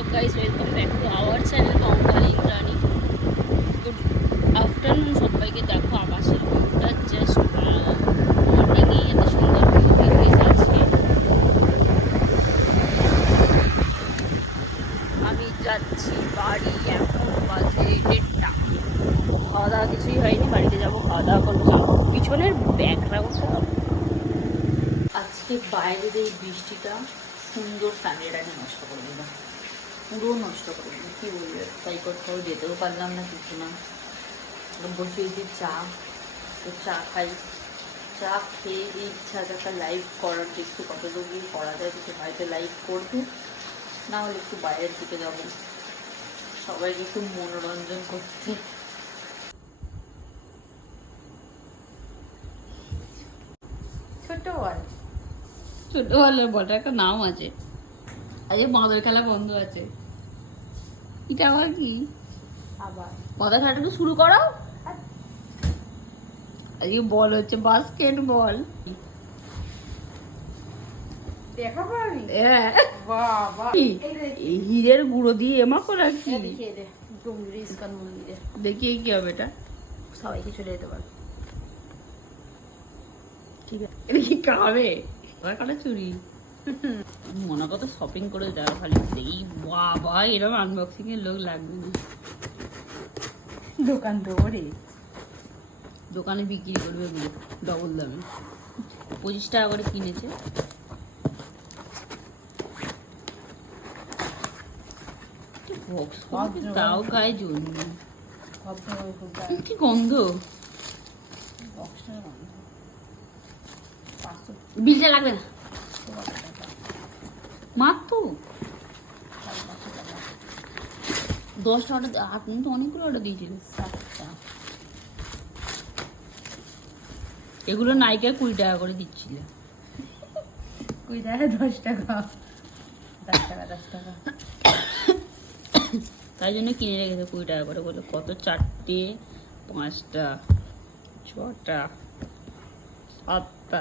WhatsApp guys, welcome back to our channel কঙ্কাল Indrani. Good afternoon সবাইকে। দেখো আকাশের ভিউটা জাস্ট মর্নিংয়ে এত সুন্দর ভিউ হয়ে যাচ্ছে। আমি যাচ্ছি বাড়ি, এখন বাজে 1:30। খাওয়া দাওয়া কিছুই হয়নি, বাড়িতে যাবো, খাওয়া দাওয়া করবো, যাবো পিছনের ব্যাকগ্রাউন্ডটা। আজকে বাইরের এই বৃষ্টিটা সুন্দর ফ্যামিলিটাকে নষ্ট করে দিল, পুরো নষ্ট করে দিল, কী বলবে। তাই কোথাও যেতেও পারলাম না, কিছু না। বসিয়েছি চা, তো চা খাই। চা খেয়ে এই ইচ্ছা একটা লাইভ করার, দেখতে কত দূর করা যায়, কিছু বাড়িতে লাইভ করবো, না হলে একটু বাইরের দিকে যাবো, সবাইকে একটু মনোরঞ্জন করতে। ছোটবেলার বলটা একটা নাম আছে। আজকে বাঁদর খেলা বন্ধ আছে। এটা আবার কি? আবার বাঁদর খেলাটা তো শুরু করো। আজকে বল হচ্ছে বাস্কেট বল। দেখাবো আমি? হ্যাঁ বাবা, এই হীরের গুঁড়ো দিয়ে এমা করা কি? দেখি কি হবে এটা, সবাইকে চলে যেতে পারবে। ঠিক আছে, এটা কি খাবে? কাটা চুরি মনে কত শপিং করে দেওয়া, খালি দেখি বাবা এরকম আনবক্সিং এর লোক লাগবে না। দোকান তো ওরে, দোকানে বিক্রি করবে ডবল দামে। 25 টাকা করে কিনেছে। তাও গায়ে জন্য কি গন্ধ। বিলটা লাগবে না মাত্র 10টা অর্ডার। আপনি তো অনেকগুলো অর্ডার দিয়েছিলেন। 7টা। এগুলো নাইকা 20 টাকা করে দিচ্ছিল। 20 টাকা 10 টাকা 10 টাকা 10 টাকা তাই জন্য কিনে রেখেছে 20 টাকা করে। বলে কত, 4টে 5টা 6টা 7টা।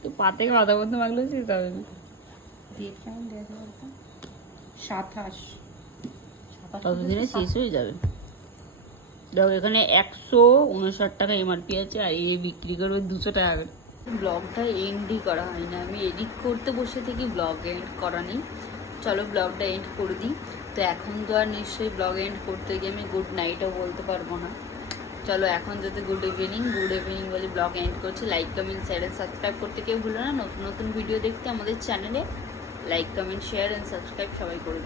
তো পাতে খাওয়া বলতে মাগলো শিখতে হবে না। 27 ততদিনে শেষ হয়ে যাবে। দেখো এখানে 159 টাকা এমআরপি আছে, আর এই বিক্রি করবে 200 টাকা করে। ব্লগটা এন্ডই করা হয় না, আমি এডিট করতে বসে থেকে ব্লগ এন্ড করা নেই। চলো ব্লগটা এন্ড করে দিই। তো এখন তো আর নিশ্চয়ই ব্লগ এন্ড করতে গিয়ে আমি গুড নাইটও বলতে পারবো না। চলো এখন যদি গুড ইভিনিং বলে ব্লগ এন্ড করছি। Like comment share and subscribe করতে কেউ ভুলো না। নতুন নতুন ভিডিও দেখতে আমাদের চ্যানেলে like comment share and subscribe সবাই করে দিই।